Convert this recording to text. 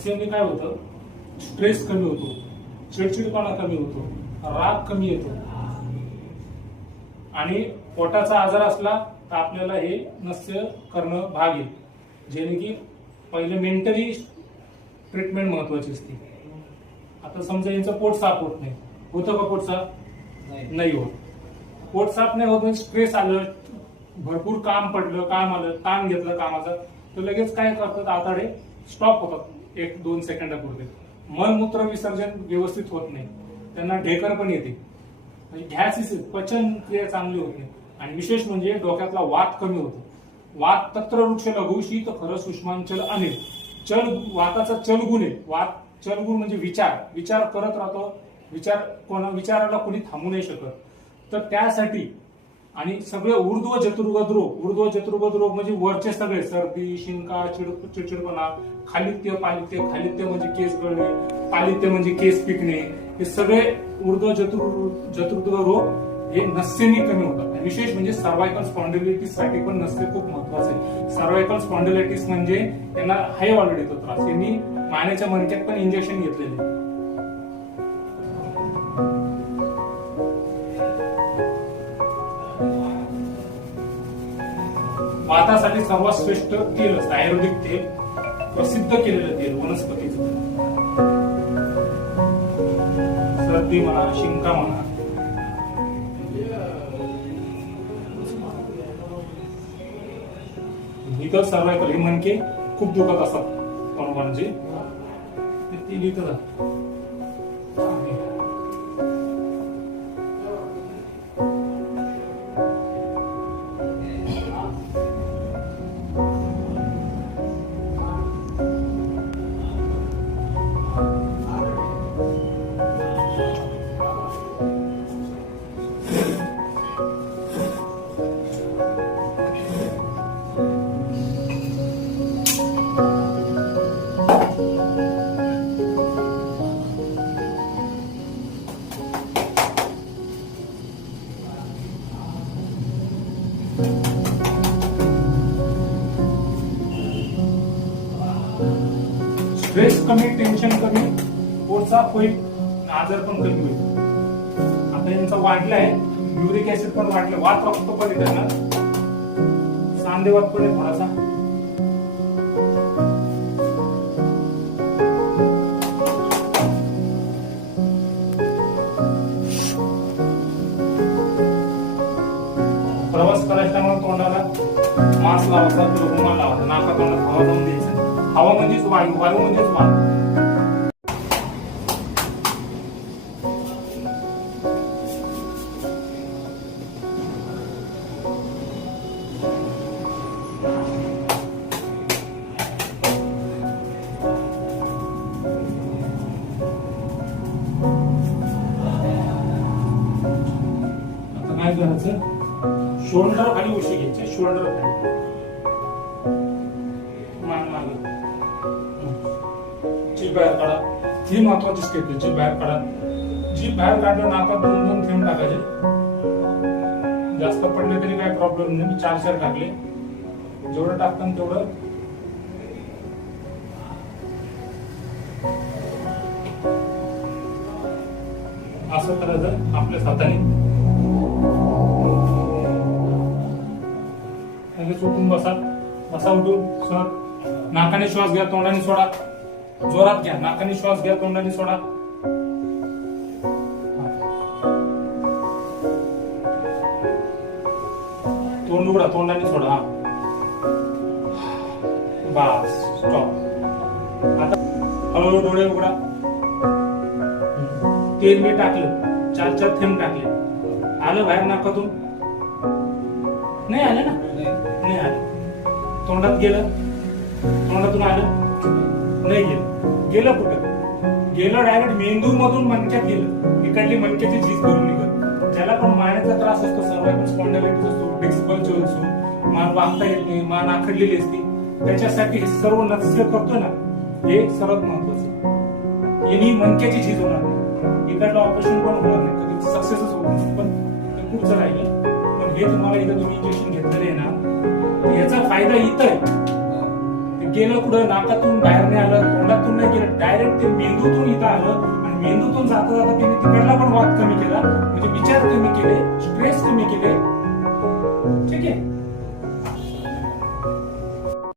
नस्येने काय होतं, स्ट्रेस कमी होतो, चिडचिडपणा कमी होतो, राग कमी येतो. आणि पोटाचा आजार असला तर आपल्याला हे नस्य करणं भाग येईल. जेणे की पहिले मेंटली ट्रीटमेंट महत्वाची असते. आता समजा यांचं पोट साफ होत नाही, होतं का पोट साफ? नाही होत. पोट साफ नाही होत म्हणजे स्ट्रेस आलं, भरपूर काम पडलं, काम आलं, ताण घेतलं कामाचं, तर लगेच काय करतात, आतडे स्टॉप होतात 1-2 सेकंदापुरते. मलमूत्र विसर्जन व्यवस्थित होत नाही, त्यांना ढेकर पण येते, गॅस, पचन क्रिया चांगली होत नाही. आणि विशेष म्हणजे डोक्यातला वात कमी होतो. वात तत्र वृक्ष लघु शीत खर सुष्मांचल अनिल. चल वाताचा चलगुण आहे. वात चलगुण म्हणजे विचार करत राहतो. विचाराला कोणी थांबू नाही शकत. तर त्यासाठी आणि सगळे ऊर्ध्व चतुर्गत रोग म्हणजे वरचे सगळे सर्दी, शिंका, चिडचिडपणा, खालित्य, पालित्य. खालित्य म्हणजे केस गळणे, पालित्य म्हणजे केस पिकणे. हे सगळे ऊर्ध्व चतुर्गत रोग हे नस्येने कमी होतात. आणि विशेष म्हणजे सर्वायकल स्पॉन्डिलायटिस साठी पण नस्य खूप महत्वाचं आहे. सर्वायकल स्पॉन्डिलायटिस म्हणजे त्यांना हाय ऑलरेडी तो त्रास. यांनी मानेच्या मणक्यात पण इंजेक्शन घेतलेले. वातासाठी सर्वात श्रेष्ठ तेल असतं आयुर्वेदिक तेल, प्रसिद्ध केलेलं तेल वनस्पतीचं. सर्दी म्हणा, शिंका म्हणा, इतर सर्वायकल हे मणके खूप दुखत असतात कोणाकोणाचे, ते लिहितं. स्ट्रेस कमी, टेन्शन कमी, पोट साफ होईल, आजार पण कमी होईल. आता यांचा वाढलाय, युरिक ऍसिड पण वाढलं, वात रक्त पण येते ना, सांधेवात पण आहे थोडासा. प्रवास करायच्या मग तोंडाला मास्क लावायचा, रुमाल लावायचा, नाका तोंडात हवा जाऊन द्यायचं. हवा म्हणजेच वायू, वायू म्हणजेच वायू. आता काय करायचं, शोल्डर खाली उशी घ्यायचे, शोल्डर खाली, मान मागे, जीभ बाहेर काढा. ही महत्वाची स्टेप आहे, जीभ बाहेर काढा. जीभ बाहेर काढलं, नाकात 2-2 थेंब टाकायचे. जास्त पडले तरी काय प्रॉब्लेम नाही, 4 टाकले. जेवढं टाकतात तेवढं असं करायचं आपल्या हाताने. उठून बसा, बसा उठून. सर नाकाने श्वास घ्या, तोंडाने सोडा. जोरात घ्या, नाकाने श्वास घ्या, तोंडाने सोडा. तोंड उघडा, तोंडाने सोडा. बस, स्टॉप. आता हळूहळू डोळे उघडा. तेल मी टाकलं, 4 थेंब टाकले. आलं बाहेर नाकातून? नाही आलं ना? नाही आलं. तोंडात गेलं, तोंडातून आलं? नाही गेलं. गेलं कुठं? गेलं डायरेक्ट मेंदू मधून मणक्यात गेलं. इकडली मणक्याची झीज भरून निघत. ज्याला पण मानेचा त्रास असतो, सर्वायकल स्पॉन्डिलायटिस असतो, डिस्क बल्ज असतो, मान बांधता येत नाही, मान आखडलेली असते, त्याच्यासाठी हे सर्व नस्य करतो ना, हे सर्वात महत्वाचं. यांनी मणक्याची झीज होणार नाही, इकडलं ऑपरेशन पण होणार नाही, कधी सक्सेसच होत नाही. पण पुढचं राहिलं. पण हे तुम्हाला इथं तुम्ही इंजेक्शन घेतलेलं आहे ना, याचा फायदा इथं आहे. गेलं कुठं, नाकातून बाहेर नाही आलं, तोंडातून नाही गेलं. मेंदूतून जाता जाता त्यांनी तिकडला पण वाद कमी केला, म्हणजे विचार कमी केले, स्ट्रेस कमी केले. ठीक आहे.